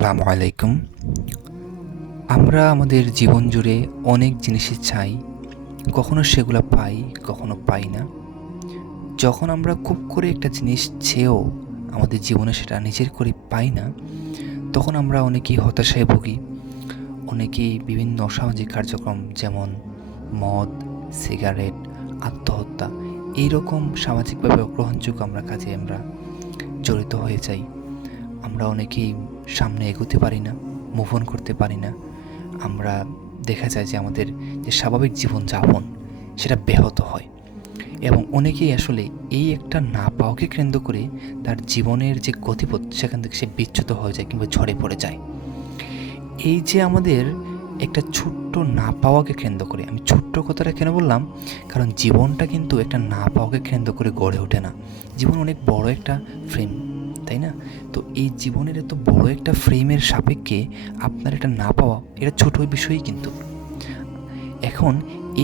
আসসালামু আলাইকুম। আমরা আমাদের জীবন জুড়ে অনেক জিনিসই চাই, কখনো সেগুলো পাই, কখনো পাই না। যখন আমরা খুব করে একটা জিনিস চেয়েও আমাদের জীবনে সেটা নিজের করে পাই না, তখন আমরা অনেকেই হতাশায় ভুগি। অনেকেই বিভিন্ন অসামাজিক কার্যক্রম যেমন মদ, সিগারেট, আত্মহত্যা এইরকম সামাজিকভাবে অগ্রহণযোগ্য কাজে আমরা জড়িত হয়ে যাই। আমরা অনেকেই সামনে এগোতে পারি না, মুভ অন করতে পারি না। আমরা দেখা যায় যে আমাদের যে স্বাভাবিক জীবনযাপন সেটা ব্যাহত হয় এবং অনেকেই আসলে এই একটা না পাওয়াকে কেন্দ্র করে তার জীবনের যে গতিপথ সেখান থেকে সে বিচ্যুত হয়ে যায় কিংবা ঝরে পড়ে যায়। এই যে আমাদের একটা ছোট্ট না পাওয়াকে কেন্দ্র করে, আমি ছোট্ট কথাটা কেন বললাম, কারণ জীবনটা কিন্তু একটা না পাওয়াকে কেন্দ্র করে গড়ে ওঠে না। জীবন অনেক বড় একটা ফ্রেম, তাই না? তো এই জীবনের এত বড় একটা ফ্রেমের সাপেক্ষে আপনার এটা না পাওয়া এটা ছোট বিষয়ই কিন্তু। এখন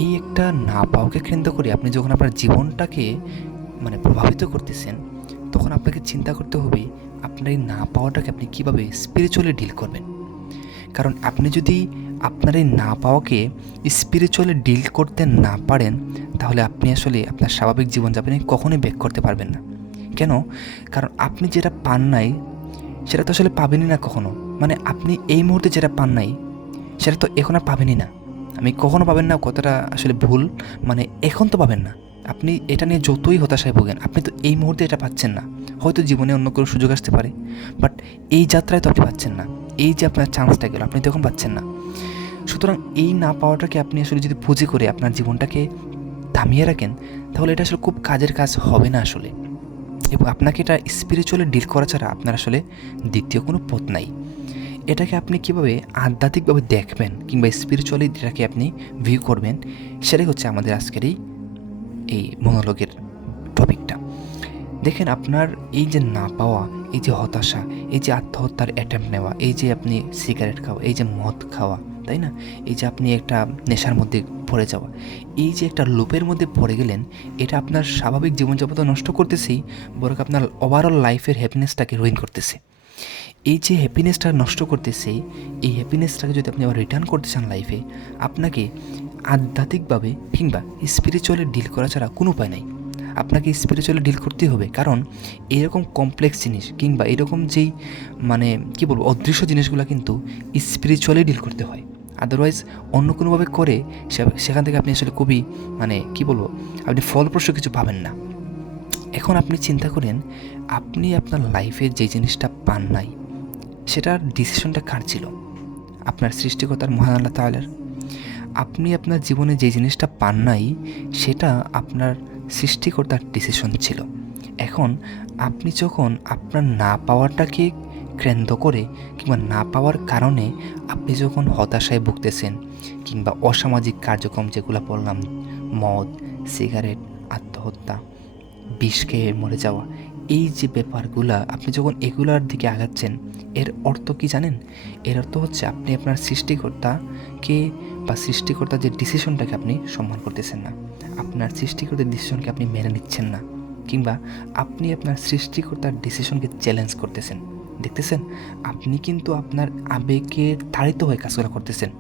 এই একটা না পাওয়াকে কেন্দ্র করে আপনি যখন আপনার জীবনটাকে প্রভাবিত করতেছেন, তখন আপনাকে চিন্তা করতে হবে আপনার এই না পাওয়াটাকে আপনি কীভাবে স্পিরিচুয়ালি ডিল করবেন। কারণ আপনি যদি আপনার এই না পাওয়াকে স্পিরিচুয়ালি ডিল করতে না পারেন, তাহলে আপনি আসলে আপনার স্বাভাবিক জীবনযাপনে কখনোই ব্যাক করতে পারবেন না। কেন? কারণ আপনি যেটা পান নাই সেটা তো আসলে পাবেনই না কখনো। আপনি এই মুহূর্তে যেটা পান নাই সেটা তো এখন আর পাবেনই না। আমি কখনো পাবেন না কথাটা আসলে ভুল, এখন তো পাবেন না। আপনি এটা নিয়ে যতই হতাশায় ভোগেন, আপনি তো এই মুহূর্তে এটা পাচ্ছেন না। হয়তো জীবনে অন্য কোনো সুযোগ আসতে পারে, বাট এই যাত্রায় তো আপনি পাচ্ছেন না। এই যে আপনার চান্সটা গেল, আপনি তখন পাচ্ছেন না। সুতরাং এই না পাওয়াটাকে আপনি আসলে যদি পুঁজি করে আপনার জীবনটাকে থামিয়ে রাখেন, তাহলে এটা আসলে খুব কাজের কাজ হবে না আসলে। এবং আপনাকে এটা স্পিরিচুয়ালি ডিল করা ছাড়া আপনার আসলে দ্বিতীয় কোনো পথ নাই। এটাকে আপনি কীভাবে আধ্যাত্মিকভাবে দেখবেন কিংবা স্পিরিচুয়ালি এটাকে আপনি ভিউ করবেন, সেটাই হচ্ছে আমাদের আজকের এই মনোলগের টপিকটা। দেখেন, আপনার এই যে না পাওয়া, এই যে হতাশা, এই যে আত্মহত্যার অ্যাটেম্প্ট নেওয়া, এই যে আপনি সিগারেট খাওয়া, এই যে মদ খাওয়া, তাই না, এই যে আপনি একটা নেশার মধ্যে পড়ে যাওয়া, এই যে একটা লুপের মধ্যে পড়ে গেলেন, এটা আপনার স্বাভাবিক জীবনযাপন নষ্ট করতেছেই, বরং আপনার ওভারঅল লাইফের হ্যাপিনেসটাকে রুইন করতেছে। এই যে হ্যাপিনেসটা নষ্ট করতেছে, এই হ্যাপিনেসটাকে যদি আপনি আবার রিটার্ন করতে চান লাইফে, আপনাকে আধ্যাত্মিকভাবে কিংবা স্পিরিচুয়ালি ডিল করা ছাড়া কোনো উপায় নাই। আপনাকে স্পিরিচুয়ালি ডিল করতেই হবে, কারণ এরকম কমপ্লেক্স জিনিস কিংবা এরকম যেই অদৃশ্য জিনিসগুলো কিন্তু স্পিরিচুয়ালি ডিল করতে হয়। আদারওয়াইজ অন্য কোনোভাবে করে সেখান থেকে আপনি আসলে খুবই আপনি ফলপ্রসূ কিছু পাবেন না। এখন আপনি চিন্তা করেন, আপনি আপনার লাইফে যে জিনিসটা পান নাই, সেটার ডিসিশনটা কার ছিল? আপনার সৃষ্টিকর্তার, মহান আল্লাহ তাআলার। আপনি আপনার জীবনে যে জিনিসটা পান নাই, সেটা আপনার সৃষ্টিকর্তার ডিসিশন ছিল। এখন আপনি যখন আপনার না পাওয়াটাকে কেন্দ্র করে কিংবা না পাওয়ার কারণে আপনি যখন হতাশায় ভুগতেছেন কিংবা অসামাজিক কার্যক্রম যেগুলো বললাম, মদ, সিগারেট, আত্মহত্যা, বিষ খেয়ে মরে যাওয়া, এই যে ব্যাপারগুলা আপনি যখন এগুলার দিকে আগাচ্ছেন, এর অর্থ কি জানেন? এর অর্থ হচ্ছে আপনি আপনার সৃষ্টিকর্তাকে বা সৃষ্টিকর্তার যে ডিসিশনটাকে আপনি সম্মান করতেছেন না। আপনার সৃষ্টিকর্তার ডিসিশনকে আপনি মেনে নিচ্ছেন না, কিংবা আপনি আপনার সৃষ্টিকর্তার ডিসিশনকে চ্যালেঞ্জ করতেছেন। দেখতেছেন, আপনি কিন্তু আপনার আবেগে তাড়িত হয়ে কাজগুলো করতেছেন।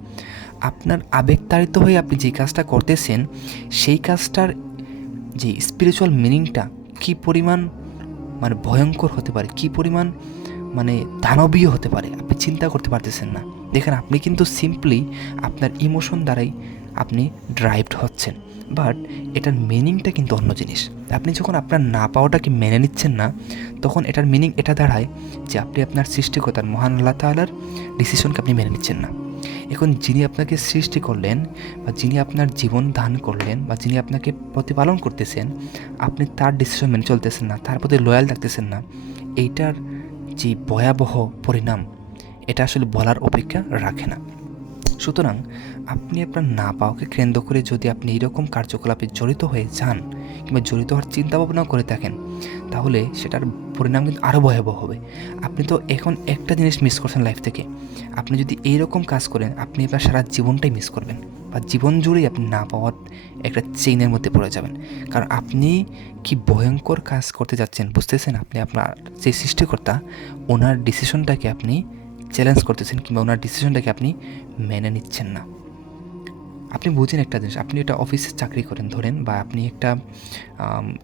আপনার আবেগ তাড়িত হয়ে আপনি যে কাজটা করতেছেন, সেই কাজটার যে স্পিরিচুয়াল মিনিংটা কী পরিমাণ ভয়ঙ্কর হতে পারে, কী পরিমাণ দানবীয় হতে পারে, আপনি চিন্তা করতে পারতেছেন না। দেখেন, আপনি কিন্তু সিম্পলি আপনার ইমোশন দ্বারাই আপনি ড্রাইভড হচ্ছেন, বাট এটার মিনিংটা কিন্তু অন্য জিনিস। আপনি যখন আপনার না পাওয়াটাকে মেনে নিচ্ছেন না, তখন এটার মিনিং এটা দাঁড়ায় যে আপনি আপনার সৃষ্টিকর্তার, মহান আল্লাহ তাআলার ডিসিশনকে আপনি মেনে নিচ্ছেন না। এখন যিনি আপনাকে সৃষ্টি করলেন বা যিনি আপনার জীবন দান করলেন বা যিনি আপনাকে প্রতিপালন করতেছেন, আপনি তার ডিসিশন মেনে চলতেছেন না, তার প্রতি লয়াল থাকতেছেন না, এইটার যে ভয়াবহ পরিণাম, এটা আসলে বলার অপেক্ষা রাখে না। সুতরাং আপনি আপনার না পাওয়াকে কেন্দ্র করে যদি আপনি এইরকম কার্যকলাপে জড়িত হয়ে যান কিংবা জড়িত হওয়ার চিন্তাভাবনা করে থাকেন, তাহলে সেটার পরিণাম কিন্তু আরও ভয়াবহ হবে। আপনি তো এখন একটা জিনিস মিস করছেন লাইফ থেকে। আপনি যদি এইরকম কাজ করেন, আপনি আপনার সারা জীবনটাই মিস করবেন, বা জীবন জুড়েই আপনি না পাওয়ার একটা চেইনের মধ্যে পড়ে যাবেন। কারণ আপনি কি ভয়ঙ্কর কাজ করতে যাচ্ছেন বুঝতেছেন? আপনি আপনার যে সৃষ্টিকর্তা, ওনার ডিসিশনটাকে আপনি চ্যালেঞ্জ করতেছেন কিংবা ওনার ডিসিশনটাকে আপনি মেনে নিচ্ছেন না। আপনি বুঝেন একটা জিনিস, আপনি একটা অফিসে চাকরি করেন ধরেন, বা আপনি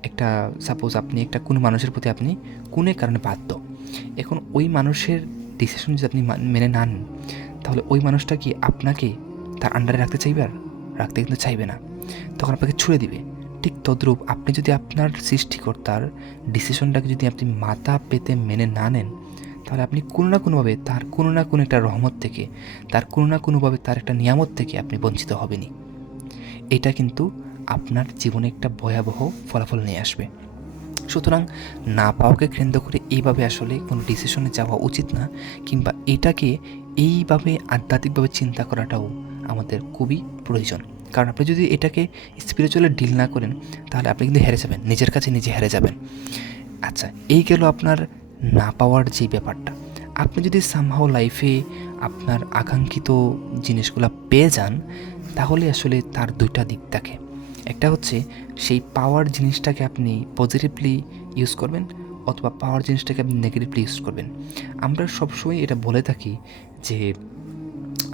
একটা সাপোজ আপনি একটা কোনো মানুষের প্রতি আপনি কোনো কারণে বাধ্য। এখন ওই মানুষের ডিসিশন যদি আপনি মেনে নেন, তাহলে ওই মানুষটা কি আপনাকে তার আন্ডারে রাখতে চাইবে? আর রাখতে কিন্তু চাইবে না, তখন আপনাকে ছুড়ে দিবে। ঠিক তদ্রূপ আপনি যদি আপনার সৃষ্টিকর্তার ডিসিশনটাকে যদি আপনি মাথা পেতে মেনে না নেন, তাহলে আপনি কোনো না কোনোভাবে তার কোনো না কোনো একটা রহমত থেকে, তার কোনো না কোনোভাবে তার একটা নিয়ামত থেকে আপনি বঞ্চিত হবেনই। এটা কিন্তু আপনার জীবনে একটা ভয়াবহ ফলাফল নিয়ে আসবে। সুতরাং না পাওয়াকে কেন্দ্র করে এইভাবে আসলে কোনো ডিসিশনে যাওয়া উচিত না, কিংবা এটাকে এইভাবে আধ্যাত্মিকভাবে চিন্তা করাটাও আমাদের খুবই প্রয়োজন। কারণ আপনি যদি এটাকে স্পিরিচুয়ালি ডিল না করেন, তাহলে আপনি কিন্তু হেরে যাবেন, নিজের কাছে নিজে হেরে যাবেন। আচ্ছা, এই গেল আপনার না পাওয়ার যে ব্যাপারটা। আপনি যদি সামহাও লাইফে আপনার আকাঙ্ক্ষিত জিনিসগুলো পেয়ে যান, তাহলে আসলে তার দুইটা দিক থাকে। একটা হচ্ছে সেই পাওয়ার জিনিসটাকে আপনি পজিটিভলি ইউজ করবেন, অথবা পাওয়ার জিনিসটাকে আপনি নেগেটিভলি ইউজ করবেন। আমরা সবসময় এটা বলে থাকি যে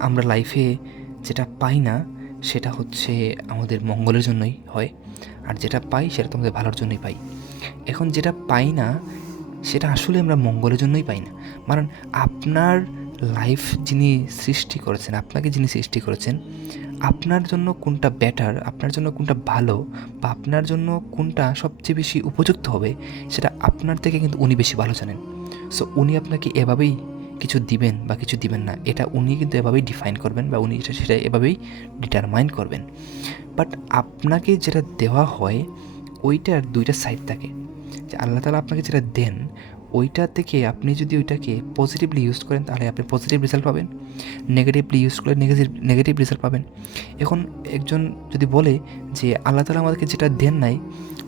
আমরা লাইফে যেটা পাই না সেটা হচ্ছে আমাদের মঙ্গলের জন্যই হয়, আর যেটা পাই সেটা তো আমাদের ভালোর জন্যই পাই। এখন যেটা পাই না সেটা আসলে আমরা মঙ্গলের জন্যই পাই না। কারণ আপনার লাইফ যিনি সৃষ্টি করেছেন, আপনাকে যিনি সৃষ্টি করেছেন, আপনার জন্য কোনটা বেটার, আপনার জন্য কোনটা ভালো, বা আপনার জন্য কোনটা সবচেয়ে বেশি উপযুক্ত হবে, সেটা আপনার থেকে কিন্তু উনি বেশি ভালো জানেন। সো উনি আপনাকে এভাবেই কিছু দিবেন বা কিছু দিবেন না, এটা উনি কিন্তু এভাবেই ডিফাইন করবেন, বা উনি সেটা এভাবেই ডিটারমাইন করবেন। বাট আপনাকে যেটা দেওয়া হয় ওইটার দুইটা সাইড থাকে। যে আল্লাহ তাআলা আপনাকে যেটা দেন ওইটা থেকে আপনি যদি ওইটাকে পজিটিভলি ইউজ করেন, তাহলে আপনি পজিটিভ রেজাল্ট পাবেন, নেগেটিভলি ইউজ করলে নেগেটিভ রেজাল্ট পাবেন। এখন একজন যদি বলে যে আল্লাহ তাআলা আমাদেরকে যেটা দেন নাই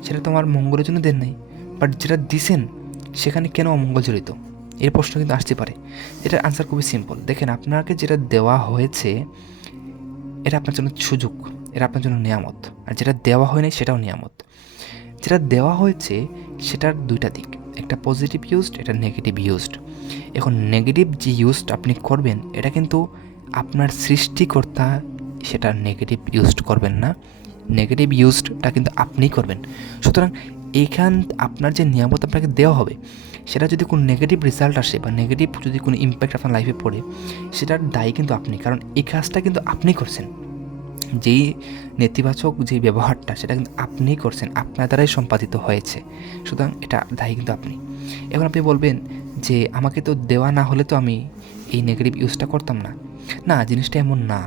সেটা তো আমার মঙ্গলের জন্য দেন নাই, বাট যেটা দিছেন সেখানে কেন অমঙ্গল জড়িত, এর প্রশ্ন কিন্তু আসতে পারে। এটার আনসার খুবই সিম্পল। দেখেন, আপনাকে যেটা দেওয়া হয়েছে এটা আপনার জন্য সুযোগ, এটা আপনার জন্য নিয়ামত, আর যেটা দেওয়া হয়নি সেটাও নিয়ামত। যেটা দেওয়া হয়েছে সেটার দুইটা দিক, একটা পজিটিভ ইউজড, এটা নেগেটিভ ইউজড। এখন নেগেটিভ যে ইউজড আপনি করবেন, এটা কিন্তু আপনার সৃষ্টিকর্তা সেটা নেগেটিভ ইউজড করবেন না, নেগেটিভ ইউজডটা কিন্তু আপনিই করবেন। সুতরাং এইখান আপনার যে নিয়ামত আপনাকে দেওয়া হবে, সেটা যদি কোনো নেগেটিভ রেজাল্ট আসে বা নেগেটিভ যদি কোনো ইম্প্যাক্ট আপনার লাইফে পড়ে, সেটার দায়ী কিন্তু আপনি, কারণ এই কাজটা কিন্তু আপনি করছেন। যেই নেতিবাচক যে ব্যবহারটা সেটা কিন্তু আপনিই করছেন, আপনার দ্বারাই সম্পাদিত হয়েছে, সুতরাং এটা দায়ী কিন্তু আপনি। এখন আপনি বলবেন যে আমাকে তো দেওয়া না হলে তো আমি এই নেগেটিভ ইউজটা করতাম না। না, জিনিসটা এমন না।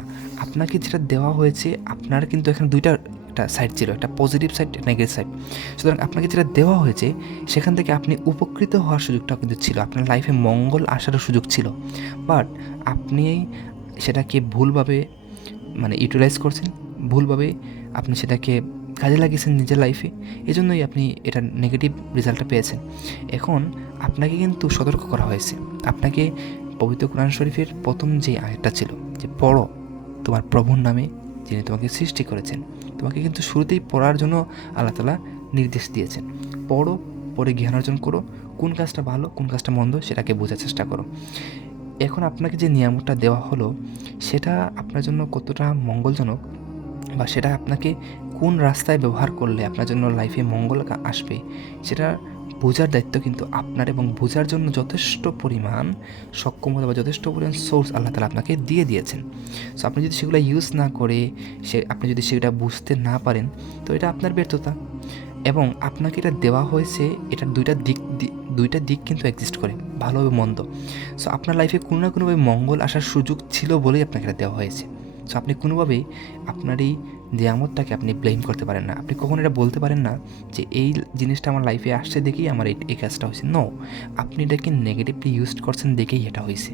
আপনাকে যেটা দেওয়া হয়েছে, আপনার কিন্তু এখানে দুইটা একটা সাইড ছিল, একটা পজিটিভ সাইড, একটা নেগেটিভ সাইড। সুতরাং আপনাকে যেটা দেওয়া হয়েছে সেখান থেকে আপনি উপকৃত হওয়ার সুযোগটাও কিন্তু ছিল, আপনার লাইফে মঙ্গল আসারও সুযোগ ছিল, বাট আপনি সেটাকে ভুলভাবে ইউটিলাইজ করছেন, ভুলভাবে আপনি সেটাকে কাজে লাগিয়েছেন নিজের লাইফে, এজন্যই আপনি এটা নেগেটিভ রেজাল্টটা পেয়েছেন। এখন আপনাকে কিন্তু সতর্ক করা হয়েছে। আপনাকে পবিত্র কোরআন শরীফের প্রথম যে আয়াতটা ছিল যে পড়ো তোমার প্রভুর নামে যিনি তোমাকে সৃষ্টি করেছেন, তোমাকে কিন্তু শুরুতেই পড়ার জন্য আল্লাহ তাআলা নির্দেশ দিয়েছেন। পড়ো, পড়ে জ্ঞান অর্জন করো, কোন কাজটা ভালো কোন কাজটা মন্দ সেটাকে বোঝার চেষ্টা করো। এখন আপনাকে যে নিয়ামতটা দেওয়া হলো সেটা আপনার জন্য কতটা মঙ্গলজনক, বা সেটা আপনাকে কোন রাস্তায় ব্যবহার করলে আপনার জন্য লাইফে মঙ্গল আসবে, সেটা বোঝার দায়িত্ব কিন্তু আপনার, এবং বোঝার জন্য যথেষ্ট পরিমাণ সক্ষমতা বা যথেষ্ট পরিমাণ সোর্স আল্লাহ তাআলা আপনাকে দিয়ে দিয়েছেন। সো আপনি যদি সেগুলো ইউজ না করে আপনি যদি সেটা বুঝতে না পারেন, তো এটা আপনার ব্যর্থতা। এবং আপনাকে এটা দেওয়া হয়েছে, এটার দুইটা দিক কিন্তু এক্সিস্ট করে, ভালো এবং মন্দ। সো আপনার লাইফে কোনো না কোনোভাবে মঙ্গল আসার সুযোগ ছিল বলেই আপনাকে এটা দেওয়া হয়েছে। সো আপনি কোনোভাবেই আপনার এই নিয়ামতটাকে আপনি ব্লেম করতে পারেন না। আপনি কখনো এটা বলতে পারেন না যে এই জিনিসটা আমার লাইফে আসছে দেখেই আমার এই কাজটা হয়েছে। নো, আপনি এটাকে নেগেটিভলি ইউজ করছেন দেখেই এটা হয়েছে,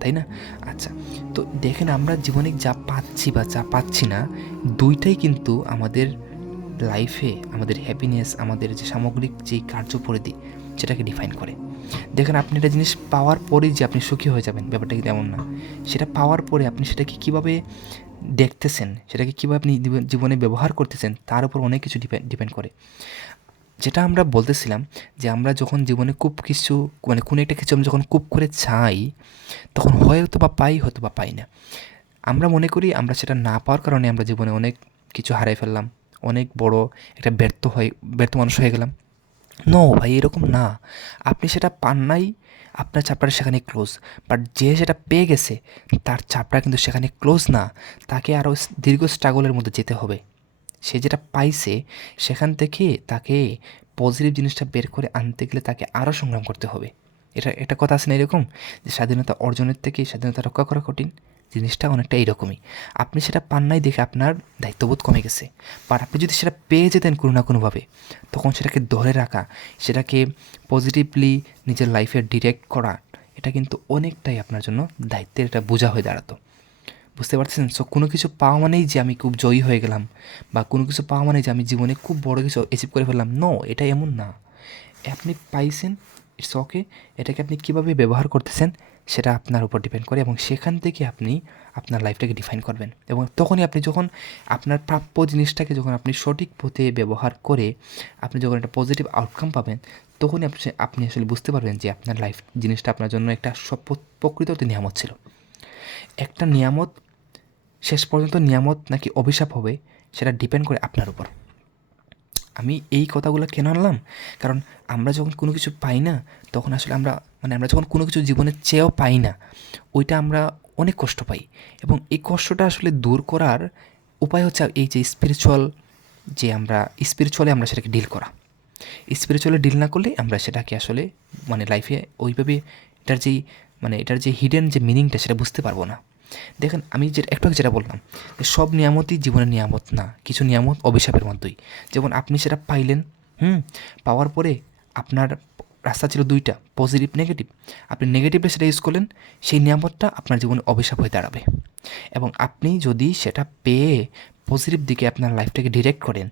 তাই না? আচ্ছা, তো দেখেন, আমরা জীবনে যা পাচ্ছি বা যা পাচ্ছি না, দুইটাই কিন্তু আমাদের লাইফে আমাদের হ্যাপিনেস, আমাদের যে সামগ্রিক যে কার্যপরিধি সেটাকে ডিফাইন করে। দেখেন, আপনি একটা জিনিস পাওয়ার পরেই যে আপনি সুখী হয়ে যাবেন, ব্যাপারটা কিন্তু এমন না। সেটা পাওয়ার পরে আপনি সেটাকে কীভাবে দেখতেছেন, সেটাকে কীভাবে আপনি জীবনে ব্যবহার করতেছেন, তার উপর অনেক কিছু ডিপেন্ড করে। যেটা আমরা বলতেছিলাম যে আমরা যখন জীবনে খুব কিছু মানে কোনো একটা কিছু আমরা যখন খুব করে চাই তখন হয়তো বা পাই, হয়তো বা পাই না। আমরা মনে করি আমরা সেটা না পাওয়ার কারণে আমরা জীবনে অনেক কিছু হারিয়ে ফেললাম, অনেক বড় একটা ব্যর্থ মানুষ হয়ে গেলাম। নো ভাই, এরকম না। আপনি সেটা পান নাই, আপনার চ্যাপ্টার সেখানে ক্লোজ। বাট যে সেটা পেয়ে গেছে তার চ্যাপ্টার কিন্তু সেখানে ক্লোজ না, তাকে আরও দীর্ঘ স্ট্রাগলের মধ্যে যেতে হবে। সে যেটা পাইছে সেখান থেকে তাকে পজিটিভ জিনিসটা বের করে আনতে গেলে তাকে আরও সংগ্রাম করতে হবে। এটা একটা কথা আছে না এরকম, যে স্বাধীনতা অর্জনের থেকে স্বাধীনতা রক্ষা করা কঠিন। জিনিসটা অনেকটা এইরকমই। আপনি সেটা পান নাই দেখে আপনার দায়িত্ববোধ কমে গেছে, বাট আপনি যদি সেটা পেয়ে যেতেন কোনো না কোনোভাবে, তখন সেটাকে ধরে রাখা, সেটাকে পজিটিভলি নিজের লাইফে ডিরেক্ট করা, এটা কিন্তু অনেকটাই আপনার জন্য দায়িত্বের একটা বোঝা হয়ে দাঁড়াতো। বুঝতে পারছেন? সো কোনো কিছু পাওয়া মানেই যে আমি খুব জয়ী হয়ে গেলাম, বা কোনো কিছু পাওয়া মানে যে আমি জীবনে খুব বড় কিছু অ্যাচিভ করে ফেললাম, নো, এটা এমন না। আপনি পাইছেন, ইটস ওকে। এটাকে আপনি কীভাবে ব্যবহার করতেছেন সেটা আপনার উপর ডিপেন্ড করে, এবং সেখান থেকে আপনি আপনার লাইফটাকে ডিফাইন করবেন। এবং তখনই আপনি যখন আপনার প্রাপ্য জিনিসটাকে যখন আপনি সঠিক পথে ব্যবহার করে আপনি যখন একটা পজিটিভ আউটকাম পাবেন, তখনই আপনি আসলে বুঝতে পারবেন যে আপনার লাইফ জিনিসটা আপনার জন্য একটা প্রকৃত নিয়ামত ছিল। একটা নিয়ামত শেষ পর্যন্ত নিয়ামত নাকি অভিশাপ হবে সেটা ডিপেন্ড করে আপনার উপর। আমি এই কথাগুলো কেন আনলাম? কারণ আমরা যখন কোনো কিছু পাই না তখন আসলে আমরা যখন কোনো কিছু জীবনে চেয়েও পাই না, ওইটা আমরা অনেক কষ্ট পাই। এবং এই কষ্টটা আসলে দূর করার উপায় হচ্ছে এই যে স্পিরিচুয়ালি আমরা সেটাকে ডিল করা। স্পিরিচুয়ালি ডিল না করলে আমরা সেটাকে আসলে লাইফে ওইভাবে এটার যে হিডেন যে মিনিংটা সেটা বুঝতে পারবো না। দেখেন, আমি একটু আগে যেটা বললাম যে সব নিয়ামতই জীবনের নিয়ামত না, কিছু নিয়ামত অভিশাপের মতোই। যেমন আপনি সেটা পাইলেন, পাওয়ার পরে আপনার রাস্তা ছিল দুইটা, পজিটিভ নেগেটিভ। আপনি নেগেটিভে সেটা ইউজ করলেন, সেই নিয়ামতটা আপনার জীবনে অভিশাপ হয়ে দাঁড়াবে। এবং আপনি যদি সেটা পেয়ে পজিটিভ দিকে আপনার লাইফটাকে ডিরেক্ট করেন,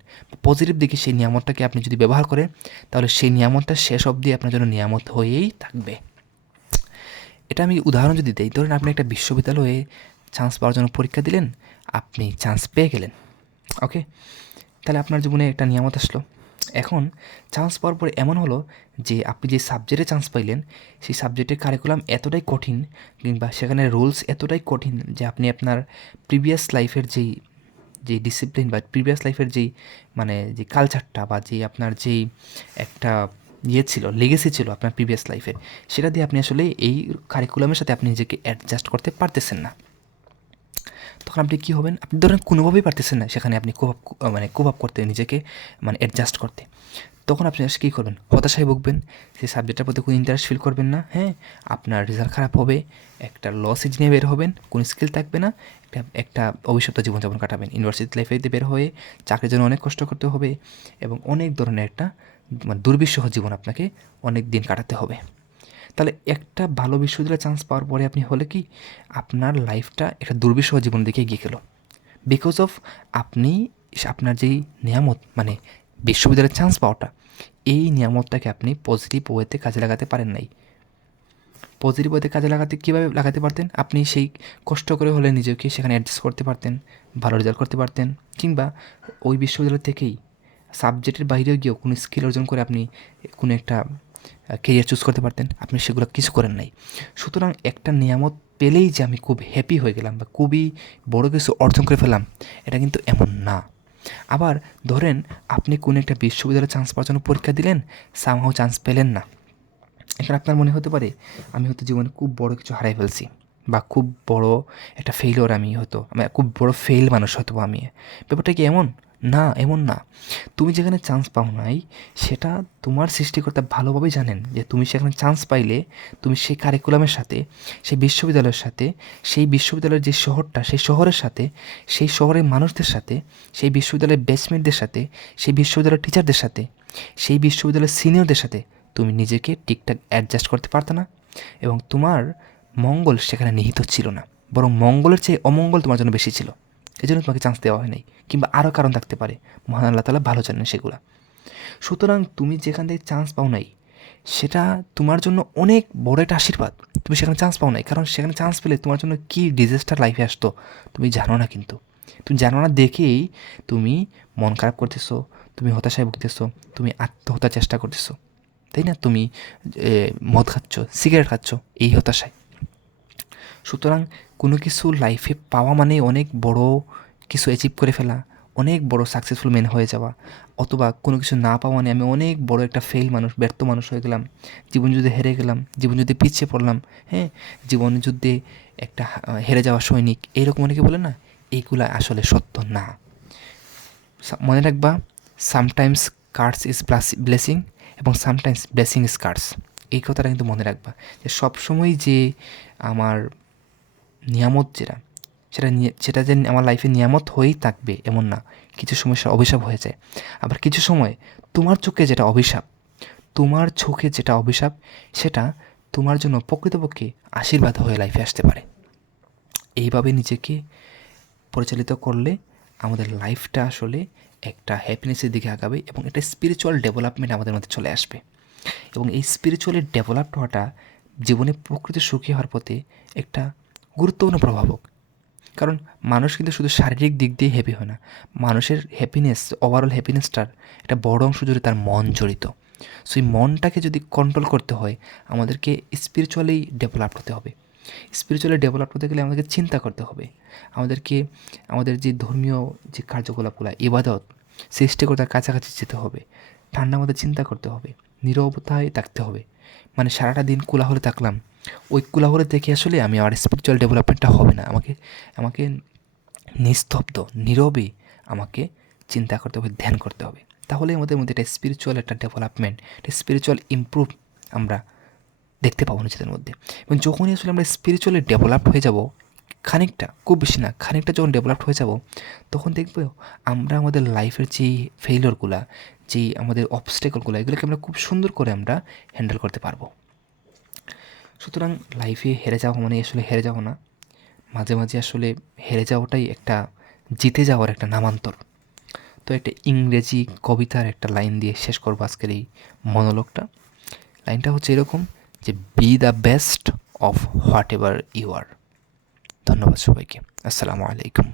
পজিটিভ দিকে সেই নিয়ামতটাকে আপনি যদি ব্যবহার করেন, তাহলে সেই নিয়ামতটা শেষ অবধি আপনার জন্য নিয়ামত হয়েই থাকবে। এটা আমি উদাহরণ যদি দিই, ধরেন আপনি একটা বিশ্ববিদ্যালয়ে চান্স পাওয়ার জন্য পরীক্ষা দিলেন, আপনি চান্স পেয়ে গেলেন, ওকে। তাহলে আপনার জীবনে একটা নিয়ামত আসলো। এখন চান্স পাওয়ার পরে এমন হলো যে আপনি যে সাবজেক্টে চান্স পাইলেন সেই সাবজেক্টের কারিকুলাম এতটাই কঠিন, কিংবা সেখানে রুলস এতটাই কঠিন যে আপনি আপনার প্রিভিয়াস লাইফের যে ডিসিপ্লিন বা প্রিভিয়াস লাইফের যে কালচারটা, বা আপনার যেই একটা ছিল, লেগেসি ছিল আপনার প্রিভিয়াস লাইফে, সেটা দিয়ে আপনি আসলে এই কারিকুলামের সাথে আপনি নিজেকে অ্যাডজাস্ট করতে পারতেছেন না। তখন আপনি কী হবেন? আপনি ধরেন কোনোভাবেই পারতেছেন না সেখানে আপনি কোপ আপ করতে, নিজেকে অ্যাডজাস্ট করতে। তখন আপনি কী করবেন? হতাশায় ভুগবেন, সেই সাবজেক্টটার প্রতি কোনো ইন্টারেস্ট ফিল করবেন না, হ্যাঁ, আপনার রেজাল্ট খারাপ হবে, একটা লসেজ নিয়ে বের হবেন, কোনো স্কিল থাকবে না, একটা অভিশপ্ত জীবনযাপন কাটাবেন। ইউনিভার্সিটি লাইফে বের হয়ে চাকরির জন্য অনেক কষ্ট করতে হবে, এবং অনেক ধরনের একটা দুর্বিষহ জীবন আপনাকে অনেক দিন কাটাতে হবে। তাহলে একটা ভালো বিশ্ববিদ্যালয়ে চান্স পাওয়ার পরে আপনি হলে কি, আপনার লাইফটা একটা দুর্বিষহ জীবনের দিকে এগিয়ে গেল, বিকজ অফ আপনার যেই নিয়ামত বিশ্ববিদ্যালয়ের চান্স পাওয়াটা, এই নিয়ামতটাকে আপনি পজিটিভ ওয়েতে কাজে লাগাতে পারেন নাই। পজিটিভ ওয়েতে কাজে কীভাবে লাগাতে পারতেন? আপনি সেই কষ্ট করে হলে নিজেকে সেখানে অ্যাডজাস্ট করতে পারতেন, ভালো রেজাল্ট করতে পারতেন, কিংবা ওই বিশ্ববিদ্যালয় থেকেই সাবজেক্টের বাইরেও গিয়েও কোনো স্কিল অর্জন করে আপনি কোনো একটা কেরিয়ার চুজ করতে পারতেন। আপনি সেগুলো কিছু করেন নাই। সুতরাং একটা নিয়ামত পেলেই যে আমি খুব হ্যাপি হয়ে গেলাম বা খুবই বড় কিছু অর্জন করে ফেললাম, এটা কিন্তু এমন না। আবার ধরেন আপনি কোনো একটা বিশ্ববিদ্যালয়ে চান্স পাওয়ার জন্য পরীক্ষা দিলেন, সামহাও চান্স পেলেন না। এখানে আপনার মনে হতে পারে আমি হয়তো জীবনে খুব বড় কিছু হারাই ফেলছি, বা খুব বড় একটা ফেইলিওর, আমি খুব বড় ফেল মানুষ হয়তো আমি। ব্যাপারটা কি এমন? না, এমন না। তুমি যেখানে চান্স পাও নাই সেটা তোমার সৃষ্টিকর্তা ভালোভাবেই জানেন যে তুমি সেখানে চান্স পাইলে তুমি সেই কারিকুলামের সাথে, সেই বিশ্ববিদ্যালয়ের সাথে, সেই বিশ্ববিদ্যালয়ের যে শহরটা, সেই শহরের সাথে, সেই শহরের মানুষদের সাথে, সেই বিশ্ববিদ্যালয়ের ব্যাচমেটদের সাথে, সেই বিশ্ববিদ্যালয়ের টিচারদের সাথে, সেই বিশ্ববিদ্যালয়ের সিনিয়রদের সাথে তুমি নিজেকে ঠিকঠাক অ্যাডজাস্ট করতে পারতো না, এবং তোমার মঙ্গল সেখানে নিহিত ছিল না, বরং মঙ্গলের চেয়ে অমঙ্গল তোমার জন্য বেশি ছিল। এই জন্য তোমাকে চান্স দেওয়া হয় নাই, কিংবা আরও কারণ থাকতে পারে, মহান আল্লাহ তাআলা ভালো জানেন সেগুলো। সুতরাং তুমি যেখান থেকে চান্স পাও নাই সেটা তোমার জন্য অনেক বড় একটা আশীর্বাদ। তুমি সেখানে চান্স পাও নাই, কারণ সেখানে চান্স পেলে তোমার জন্য কী ডিজাস্টার লাইফে আসতো তুমি জানো না। কিন্তু তুমি জানো না দেখেই তুমি মন খারাপ করতেছো, তুমি হতাশায় ভুগতেছো, তুমি আত্মহত্যার চেষ্টা করতেছো, তাই না? তুমি মদ খাচ্ছ, সিগারেট খাচ্ছ এই হতাশায়। সুতরাং কোনো কিছু লাইফে পাওয়া মানে অনেক বড় কিছু অ্যাচিভ করে ফেলা, অনেক বড় সাকসেসফুল ম্যান হয়ে যাওয়া, অথবা কোনো কিছু না পাওয়া মানে আমি অনেক বড় একটা ফেল মানুষ, ব্যর্থ মানুষ হয়ে গেলাম, জীবনযুদ্ধে হেরে গেলাম, জীবনযুদ্ধে পিছিয়ে পড়লাম, হ্যাঁ, জীবনযুদ্ধে একটা হেরে যাওয়া সৈনিক, এইরকম অনেকে বলে না, এইগুলা আসলে সত্য না। মনে রাখবা, সামটাইমস কার্স ইজ ব্লেসিং এবং সামটাইমস ব্লেসিং ইজ কার্স। এই কথাটা কিন্তু মনে রাখবা, যে সবসময় যে আমার নিয়ামত সেটা যে আমার লাইফে নিয়ামত হয়েই থাকবে এমন না, কিছু সময় সেটা অভিশাপ হয়ে যায়। আবার কিছু সময় তোমার চোখে যেটা অভিশাপ সেটা তোমার জন্য প্রকৃতপক্ষে আশীর্বাদ হয়ে লাইফে আসতে পারে। এইভাবে নিজেকে পরিচালিত করলে আমাদের লাইফটা আসলে একটা হ্যাপিনেসের দিকে আগাবে এবং একটা স্পিরিচুয়াল ডেভেলপমেন্ট আমাদের মধ্যে চলে আসবে। এবং এই স্পিরিচুয়ালি ডেভেলপড হওয়াটা জীবনে প্রকৃত সুখী হওয়ার পথে একটা গুরুত্বপূর্ণ প্রভাবক। কারণ মানুষ কিন্তু শুধু শারীরিক দিক দিয়ে হ্যাপি হয় না, মানুষের হ্যাপিনেস, ওভারঅল হ্যাপিনেসটার একটা বড় অংশ জুড়ে তার মন জড়িত। সো এই মনটাকে যদি কন্ট্রোল করতে হয়, আমাদেরকে স্পিরিচুয়ালি ডেভেলপ হতে হবে। স্পিরিচুয়ালি ডেভেলপ হতে গেলে আমাদেরকে চিন্তা করতে হবে, আমাদের যে ধর্মীয় যে কার্যকলাপগুলো, ইবাদত, সৃষ্টিকর্তার কাছাকাছি যেতে হবে, ঠান্ডা মাথায় চিন্তা করতে হবে, নীরবতায় থাকতে হবে। মানে সারাটা দিন কোলাহলে থাকলাম, ওই কোলাহলে দেখে আসলে আমি আমার স্পিরিচুয়াল ডেভেলপমেন্টটা হবে না। আমাকে নিস্তব্ধ নীরবে আমাকে চিন্তা করতে হবে, ধ্যান করতে হবে। তাহলে আমাদের মধ্যে একটা স্পিরিচুয়াল একটা ডেভেলপমেন্ট, একটা স্পিরিচুয়াল ইমপ্রুভ আমরা দেখতে পাবো নিজেদের মধ্যে। এবং যখনই আসলে আমরা স্পিরিচুয়ালি ডেভেলপড হয়ে যাব, খানিকটা, খুব বেশি না, খানিকটা যখন ডেভেলপড হয়ে যাব, তখন দেখবো আমরা আমাদের লাইফের যেই ফেইলিওরগুলা, যেই আমাদের অবস্টেকলগুলো, এগুলোকে আমরা খুব সুন্দর করে আমরা হ্যান্ডেল করতে পারবো। সুতরাং লাইফে হেরে যাওয়া মানে আসলে হেরে যাওয়া না, মাঝে মাঝে আসলে হেরে যাওয়াটাই একটা জিতে যাওয়ার একটা নামান্তর। তো একটা ইংরেজি কবিতার একটা লাইন দিয়ে শেষ করবো আজকের এই মনোলগটা। লাইনটা হচ্ছে এরকম, যে be the best of whatever you are. ধন্যবাদ সবাইকে। আসসালামু আলাইকুম।